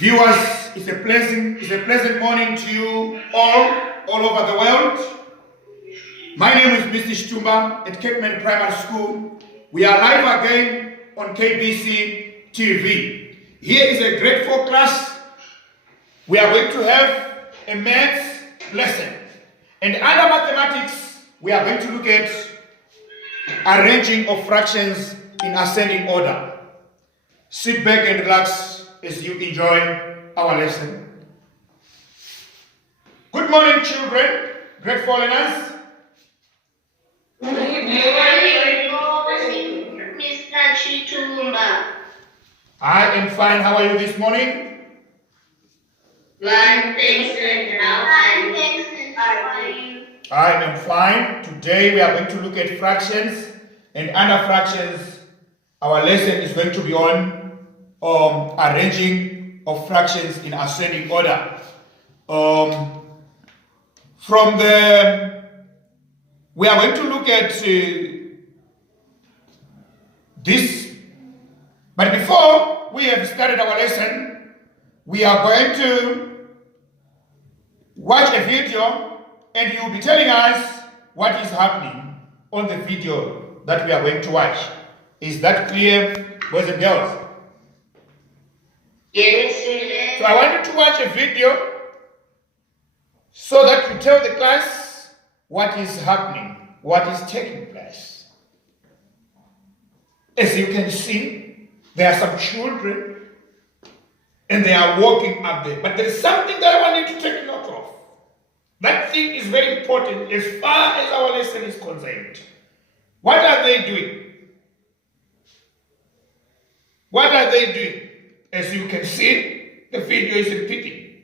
Viewers, it's a pleasant morning to you all over the world. My name is Mr. Shtumba at Cape Man Primary School. We are live again on KBC TV. Here is a grade 4 class. We are going to have a maths lesson. And under mathematics, we are going to look at arranging of fractions in ascending order. Sit back and relax as you enjoy our lesson. Good morning, children, grade 4 learners. Good morning, Mr. Chitumba. I am fine. How are you this morning? Fine, thanks, and how are you? I am fine. Today we are going to look at fractions, and under fractions, our lesson is going to be on arranging of fractions in ascending order. We are going to look at this, but before we have started our lesson, we are going to watch a video, and you will be telling us what is happening on the video that we are going to watch. Is that clear, boys and girls? Yes. So I want you to watch a video so that you tell the class what is happening, what is taking place. As you can see, there are some children and they are walking up there. But there is something that I want you to take note of. That thing is very important as far as our lesson is concerned. What are they doing? What are they doing? As you can see, the video is repeating.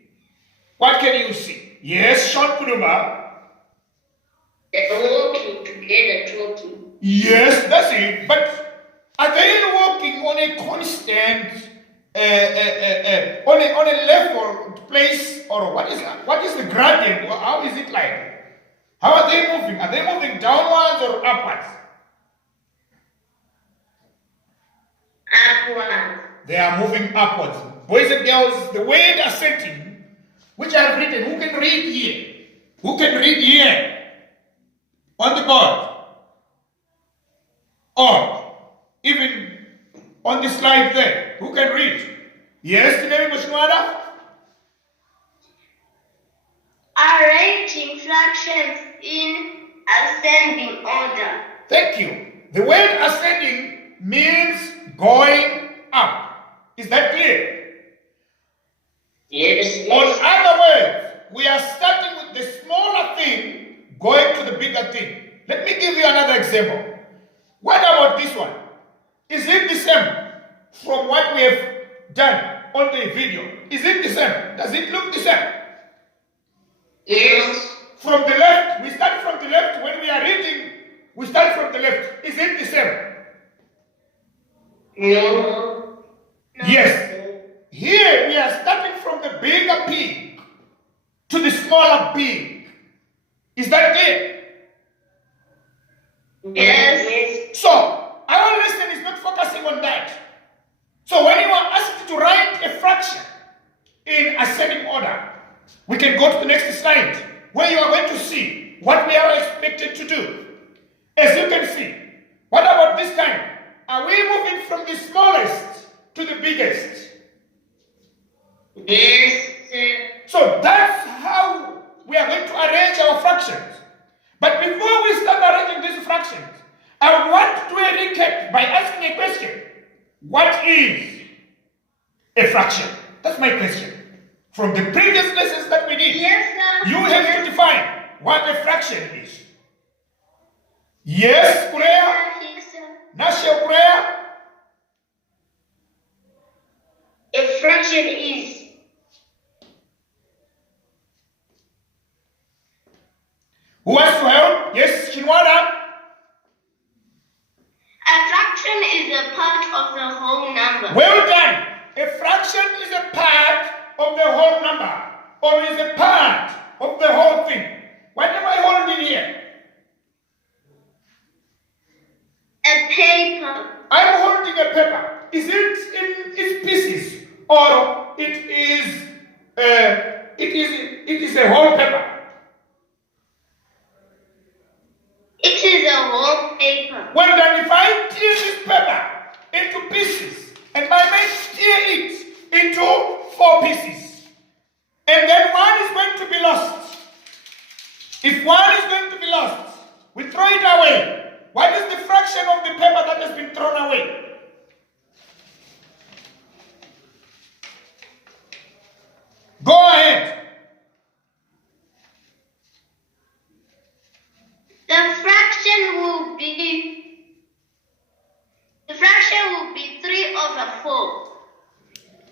What can you see? Yes, Sean Puduma. They're walking together, talking. Yes, that's it. But are they walking on a constant, on a level place, or what is that? What is the gradient? How is it like? How are they moving? Are they moving downwards or upwards? Upwards. They are moving upwards. Boys and girls, the word ascending, which I have written, who can read here? Who can read here? On the board. Or even on the slide there. Who can read? Yes, Tinemi Mashwada? Arranging fractions in ascending order. Thank you. The word ascending means going up. Is that clear? Yes. On other words, we are starting with the smaller thing going to the bigger thing. Let me give you another example. What about this one? Is it the same from what we have done on the video? Is it the same? Does it look the same? Yes. From the left, we start from the left. When we are reading, we start from the left. Is it the same? No. Yes. Here we are starting from the bigger pig to the smaller pig. Is that clear? Yes. So, our lesson is not focusing on that. So when you are asked to write a fraction in ascending order, we can go to the next slide where you are going to see what we are expected to do. As you can see, what about this time? Are we moving from the smallest to the biggest? Yes. So that's how we are going to arrange our fractions. But before we start arranging these fractions, I want to do a recap by asking a question. What is a fraction? That's my question. From the previous lessons that we did, Yes, sir. you have to define what a fraction is. Yes, Kurea? Yes, sir. Nasha Kurea? A fraction is Who wants to help? Yes, Shinwada? a fraction is a part of the whole number. Well done. A fraction is a part of the whole number, or is a part of the whole thing. What am I holding here? A paper. I'm holding a paper. Is it in its pieces or it is a whole paper. It is a whole paper. Well then, if I tear this paper into pieces, and my mates tear it into 4 pieces, and then one is going to be lost. If one is going to be lost, we throw it away. What is the fraction of the paper that has been thrown away? Go ahead. The fraction will be 3 over 4.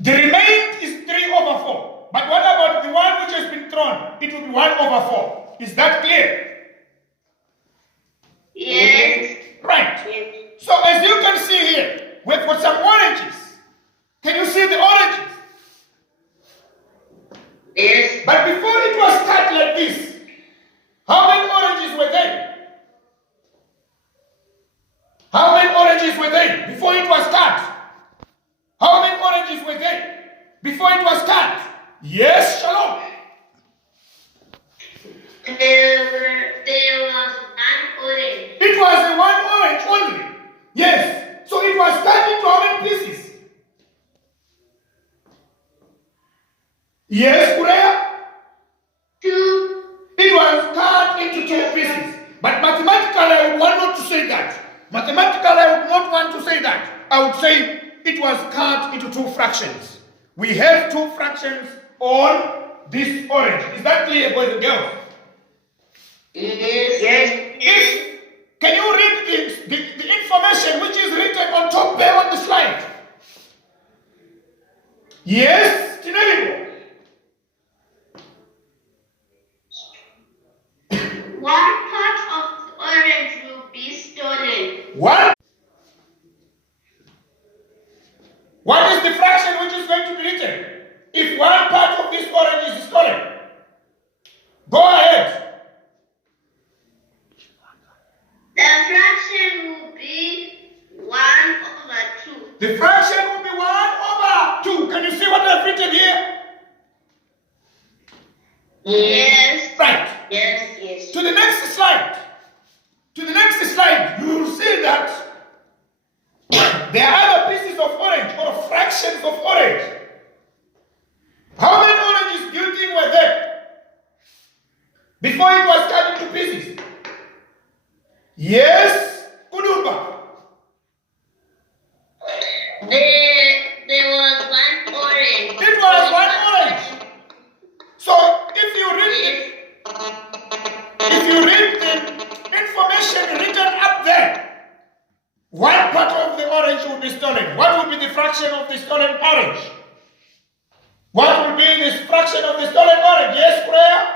The remainder is 3 over 4. But what about the one which has been thrown? It will be 1 over 4. Is that clear? Yes. Right. Yes. So as you can see here, we've got some oranges. Can you see the oranges? Yes. But before it was cut like this, how many oranges were there? How many oranges were there before it was cut? How many oranges were there before it was cut? Yes, Shalom. There was 1 orange. It was a 1 orange only. Yes. So it was cut into how many pieces? Yes, Kurea? 2. It was cut into 2 pieces. But mathematically, I would want not to say that. Mathematically, I would not want to say that. I would say it was cut into 2 fractions. We have 2 fractions on this orange. Is that clear, boys and girls? Yes. Yes. Can you read the information which is written on top there on the slide? Yes, Tinelibo. 1 part of the orange will be stolen. What? What is the fraction which is going to be written if 1 part of this orange is stolen? Go ahead. The fraction will be 1 over 2. The fraction will be 1 over 2. Can you see what I've written here? Yes. Right. Yes. To the next slide. To the next slide, you will see that there are other pieces of orange or fractions of orange. How many oranges do you think were there before it was cut into pieces? Yes, Kuduba. There was 1 orange. It was 1 orange. So if you read the information written up there, 1 part of the orange will be stolen. What will be the fraction of the stolen orange? What will be the fraction of the stolen orange? Yes, prayer?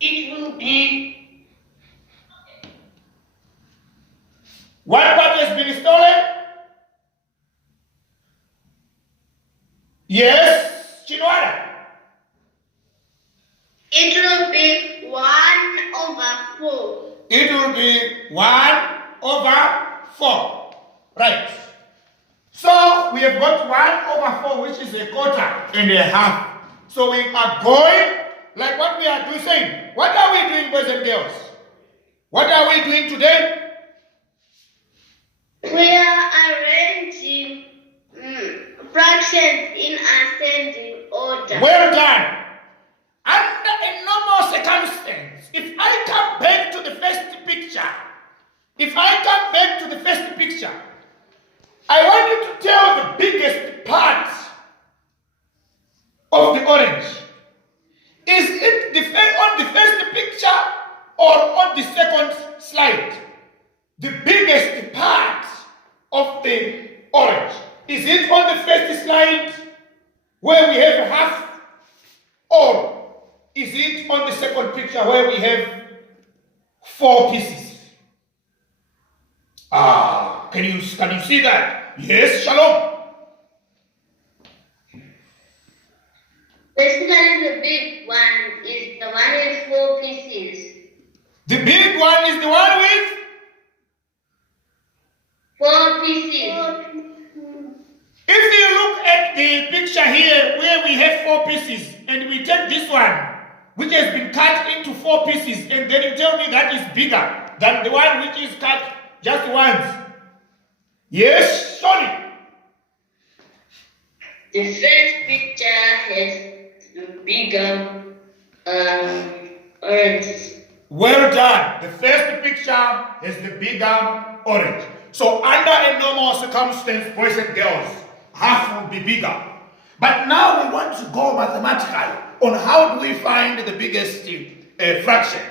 It will be 1 part has been stolen? Yes, Chinwara. It will be 1 over 4. It will be 1 over 4. Right. So we have got 1 over 4, which is a quarter and a half. So we are going like what we are doing. Saying, what are we doing, boys and girls? What are we doing today? We are arranging fractions in ascending order. Well done. Under a normal circumstance, if I come back to the first picture, I want you to tell the biggest part of the orange. Is it on the first picture or on the second slide? The biggest part of the orange. Is it on the first slide where we have half, or is it on the second picture where we have 4 pieces? Can you see that? Yes, Shalom. Basically, the big one is the one with 4 pieces. The big one is the one with 4 pieces. If you look picture here where we have 4 pieces and we take this one which has been cut into 4 pieces and then you tell me that is bigger than the one which is cut just once. Yes, sorry. The first picture has the bigger orange. Well done. The first picture has the bigger orange. So under a normal circumstance, boys and girls, half will be bigger. But now we want to go mathematical on how do we find the biggest fraction.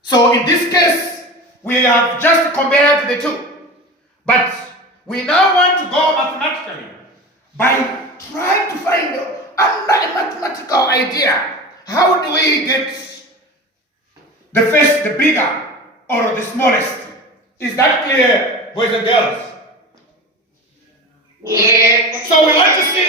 So in this case, we have just compared the two. But we now want to go mathematically by trying to find under a mathematical idea, how do we get the first, the bigger, or the smallest? Is that clear, boys and girls? Yes. So we want to see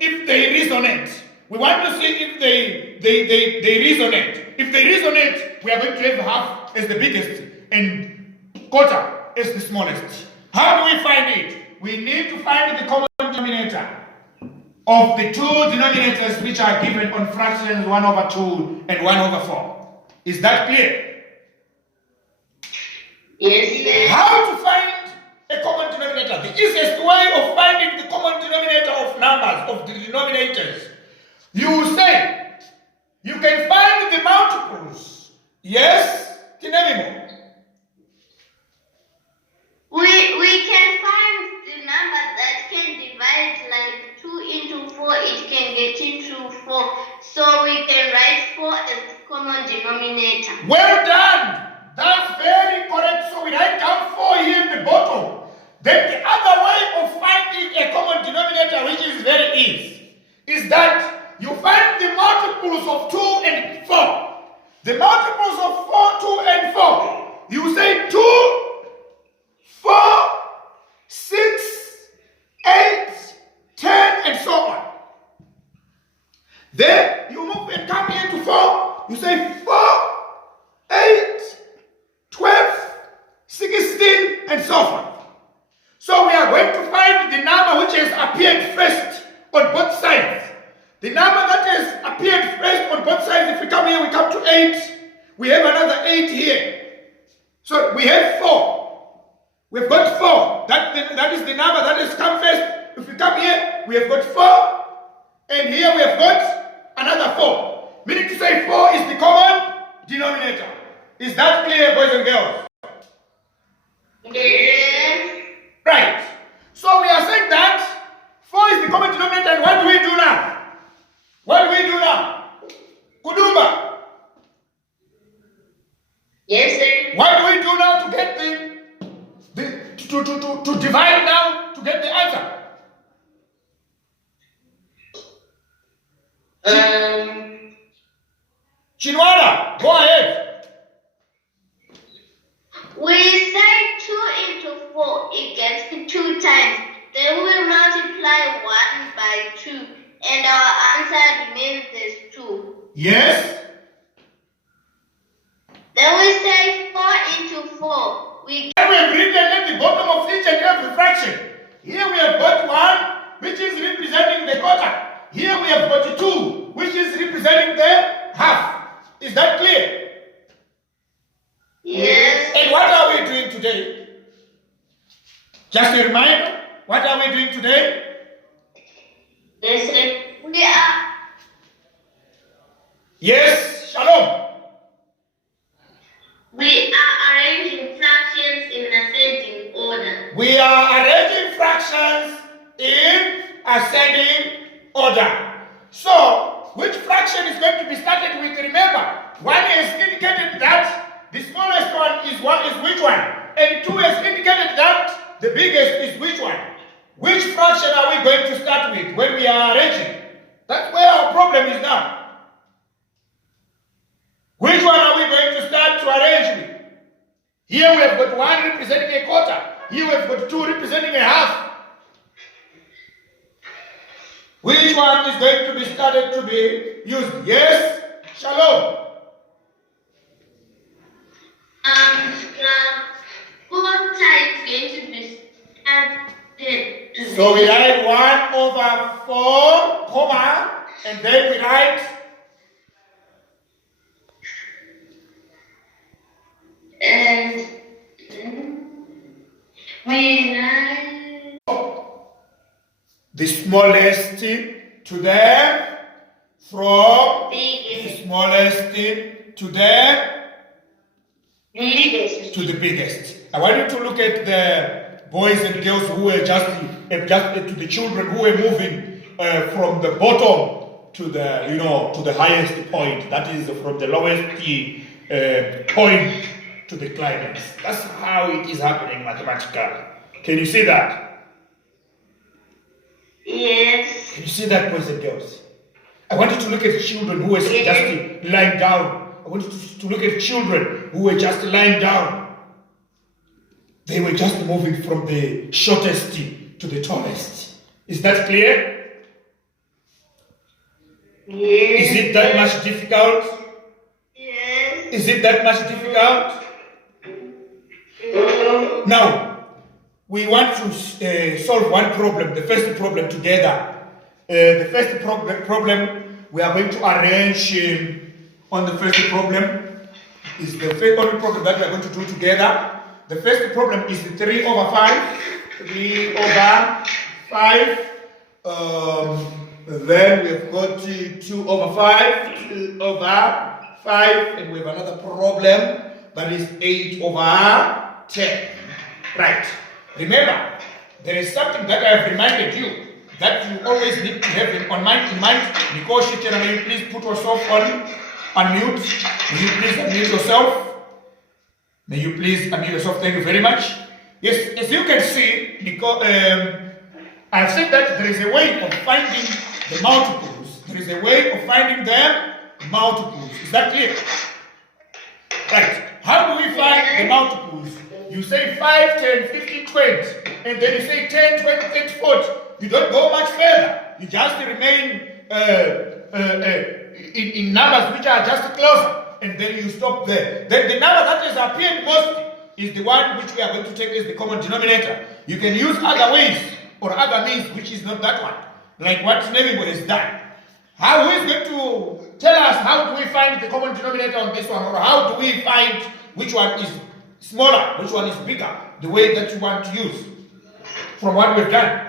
if they resonate. We want to see if they resonate. If they resonate, we are going to have half as the biggest and quarter as the smallest. How do we find it? We need to find the common denominator of the two denominators which are given on fractions 1/2 and 1/4. Is that clear? Yes. How to find a common denominator? The easiest way of finding the common denominator of numbers, of the denominators, you will say, you can find the multiples. Yes? Kinevimo. We can find the number that can divide like 2 into 4, it can get into 4. So we can write 4 as the common denominator. Well done. That's very correct. So we write down 4 here at the bottom. Then the other way of finding a common denominator, which is very easy, is that you find the multiples of 2 and 4. The multiples of 4, 2, and 4. You say 2, 4, 6, 8, 10, and so on. Then you move and come here to 4. You say 4, 8, 12, 16, and so forth. So we are going to find the number which has appeared first on both sides. The number that has appeared first on both sides, if we come here, we come to 8. We have another 8 here. So we have 4. We've got 4. That is the number that has come first. If we come here, we have got 4. And here we have got another 4. Meaning to say 4 is the common denominator. Is that clear, boys and girls? Yes. Right. So we are saying that 4 is the common denominator. And what do we do now? What do we do now? Kudumba. Yes, sir. What do we do now to get to divide now to get the answer? Chinwada, go ahead. We say 2 into 4, it gets 2 times. Then we multiply 1 by 2, and our answer remains as 2. Yes. Then we say 4 into 4. We have written at the bottom of each and every fraction. Here we have got 1, which is representing the quarter. Here we have got 2, which is representing the half. Is that clear? Yes. And what are we doing today? Just a reminder, what are we doing today? Yes, sir. We are Yes, Shalom. We are arranging fractions in ascending order. We are arranging fractions in ascending order. So, which fraction is going to be started with? Remember, 1 has indicated that the smallest one is which one? And 2 has indicated that the biggest is which one? Which fraction are we going to start with when we are arranging? That's where our problem is now. Which one are we going to start to arrange with? Here we have got 1 representing a quarter. Here we have got 2 representing a half. Which one is going to be started to be used? Yes? Shalom. Quarter is going to be started to So we write 1 over 4, comma, and then we write And we write the smallest to the from the biggest. smallest to the Biggest. to the biggest. I want you to look at the boys and girls who were just to the children who were moving from the bottom to the to the highest point. That is from the lowest point to the climax. That's how it is happening mathematically. Can you see that? Yes. Can you see that, boys and girls? I want you to look at children who were just lying down. I want you to look at children who were just lying down. They were just moving from the shortest to the tallest. Is that clear? Yes. Is it that much difficult? Yes. Is it that much difficult? Now, we want to solve one problem, the first problem together. The first problem we are going to arrange on the first problem is the only problem that we are going to do together. The first problem is 3 over 5. 3 over 5. Then we've got 2 over 5. 2 over 5. And we have another problem that is 8 over 10. Right. Remember, there is something that I have reminded you that you always need to have in mind. Nicole Shitera, may you please put yourself on mute. May you please unmute yourself. May you please unmute yourself. Thank you very much. Yes, as you can see, Nicole, I've said that there is a way of finding the multiples. There is a way of finding the multiples. Is that clear? Right. How do we find the multiples? You say 5, 10, 15, 20. And then you say 10, 20, 30, 40. You don't go much further. You just remain in numbers which are just closer. And then you stop there. Then the number that has appeared most is the one which we are going to take as the common denominator. You can use other ways or other means which is not that one. Like what Neville has done. Who is going to tell us how do we find the common denominator on this one? Or how do we find which one is smaller, which one is bigger? The way that you want to use from what we've done.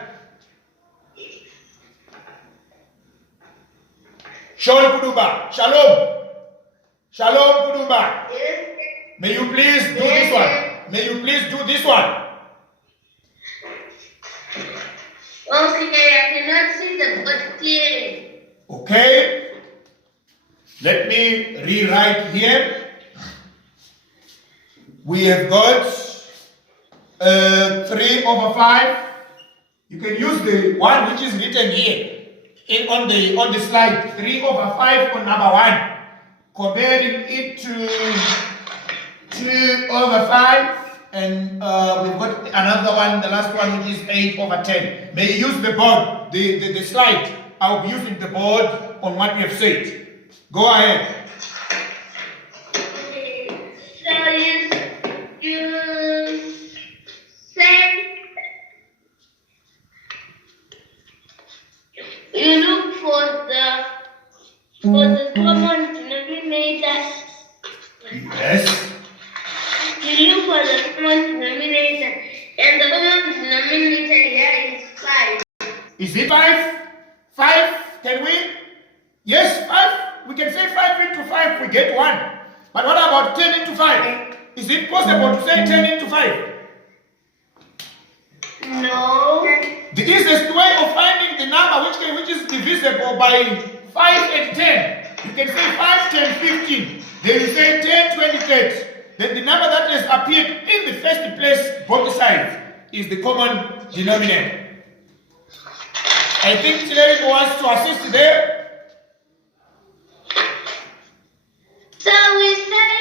Shalom Kuduba. Shalom. Shalom Kuduba. Yes. May you please do this one. May you please do this one. Okay, I cannot see the board clearly. Okay. Let me rewrite here. We have got 3 over 5. You can use the one which is written here on the slide. 3 over 5 on number 1. Comparing it to 2 over 5. And we've got another one, the last one, which is 8 over 10. May you use the board, the slide. I'll be using the board on what we have said. Go ahead. So you say you look for the common denominator. Yes. You look for the common denominator, and the common denominator here is 5. Is it 5? 5? Can we? Yes, 5. We can say 5 into 5, we get 1. But what about 10 into 5? Is it possible to say 10 into 5? No. The easiest way of finding the number which is divisible by 5 and 10. You can say 5, 10, 15. Then you say 10, 20, 30. Then the number that has appeared in the first place, both sides, is the common denominator. I think Chile wants to assist there. So we say,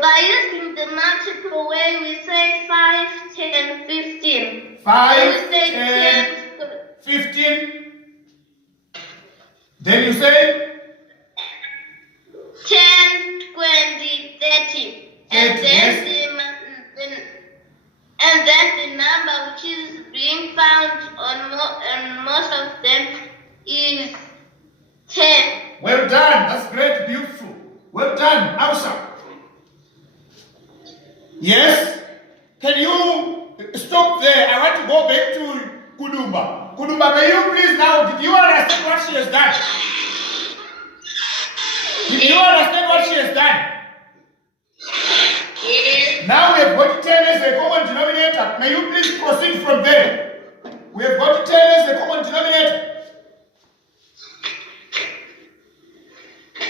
by using the multiple way, we say 5, 10, 15. 5, We say 10, 15. Then you say 10, 20, 30. And 30, then the number which is being found Yes? Can you stop there? I want to go back to Kudumba. Kudumba, may you please now, did you understand what she has done? Did you understand what she has done? Yes. Now we have got 10 as a common denominator. May you please proceed from there? We have got 10 as a common denominator.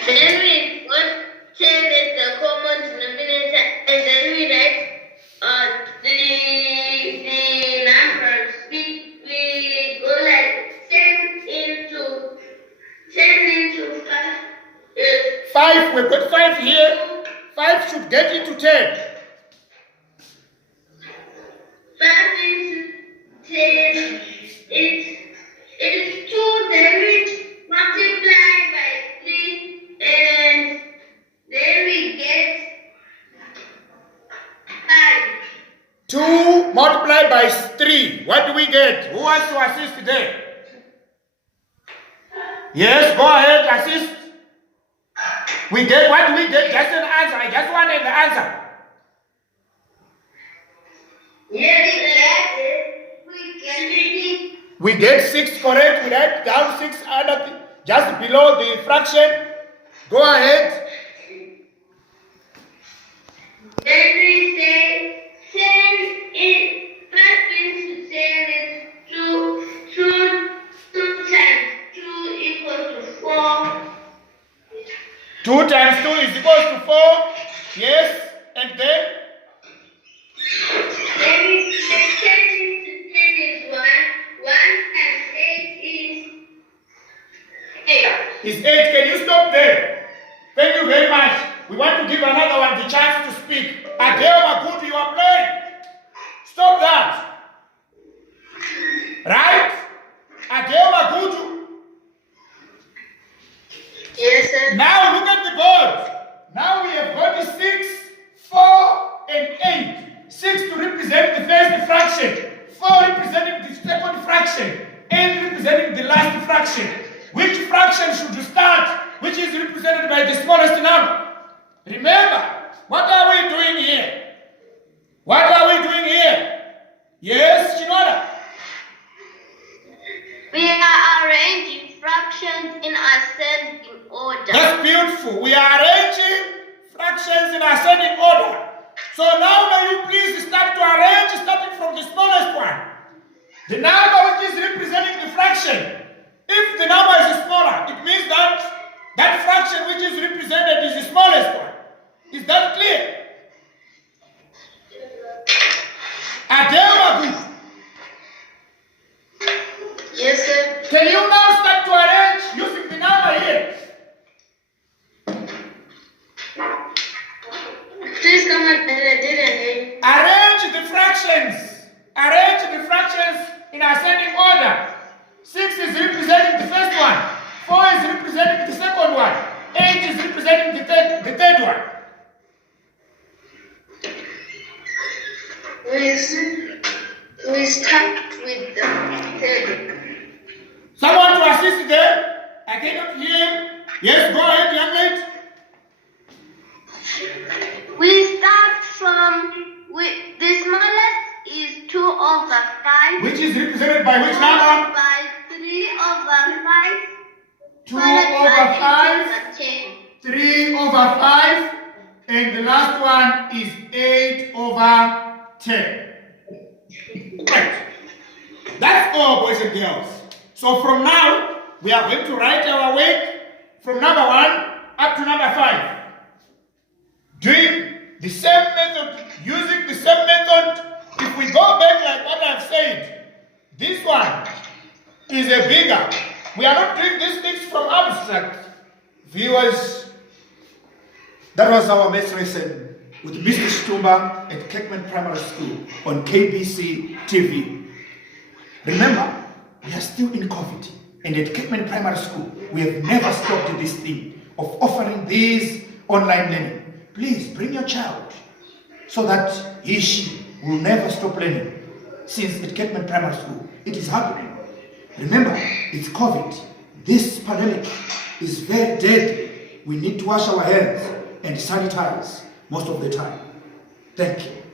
Then we got 10 as the common denominator, and then we write the numbers. We go like 10 into 5. 5, we've got 5 here. 5 should get into 10. 5 into 10 it's 2, then we multiply by 3, and then we get 5. 2 multiplied by 3. What do we get? Who wants to assist there? Yes, go ahead, assist. We get, what do we get? Just an answer. I just wanted the answer. We get 6 correct. We write down 6 under just below the fraction. Go ahead. Then we say 10 is 5 into 10 is 2 times 2 equals to 4. 2 times 2 is equal to 4. Yes. And then? Then we say 10 into 10 is 1. 1 times 8 is 8. Is 8. Can you stop there? Thank you very much. We want to give another one the chance to speak. Adele Makutu, you are playing. Stop that. Right? Adele Makutu. Yes, sir. Now look at the board. Now we have got 6, 4, and 8. 6 to represent the first fraction. 4 representing the second fraction. 8 representing the last fraction. Which fraction should you start? Which is represented by the smallest number? Remember, what are we doing here? What are we doing here? Yes, Shinoda? We are arranging fractions in ascending order. That's beautiful. We are arranging fractions in ascending order. So now may you please start to arrange starting from the smallest one. The number which is representing the fraction. If the number is smaller, it means that that fraction which is represented is the smallest one. Is that clear? Adele, Yes, sir. can you now start to arrange using the number here? Please come on, I didn't hear you. Arrange the fractions. Arrange the fractions in ascending order. 6 is representing the first one. 4 is representing the second one. 8 is representing the third one. We start with the third. Someone to assist there? I cannot hear. Yes, go ahead, young lady. We start from the smallest is 2 over 5. Which is represented by which followed number? by 3 over 5. 2 followed over by 5. 8 over 10. 3 over 5. And the last one is 8 over 10. Right. That's all, boys and girls. So from now, we are going to write our weight from number 1 up to number 5. Doing the same method, using the same method. If we go back like what I've said, this one is a bigger. We are not doing these things from abstract. Viewers, that was our maths lesson with Mr. Stumba at Keckman Primary School on KBC TV. Remember, we are still in COVID, and at Keckman Primary School, we have never stopped this thing of offering these online learning. Please bring your child so that she will never stop learning. Since at Keckman Primary School, it is happening. Remember, it's COVID. This pandemic is very deadly. We need to wash our hands and sanitize most of the time. Thank you.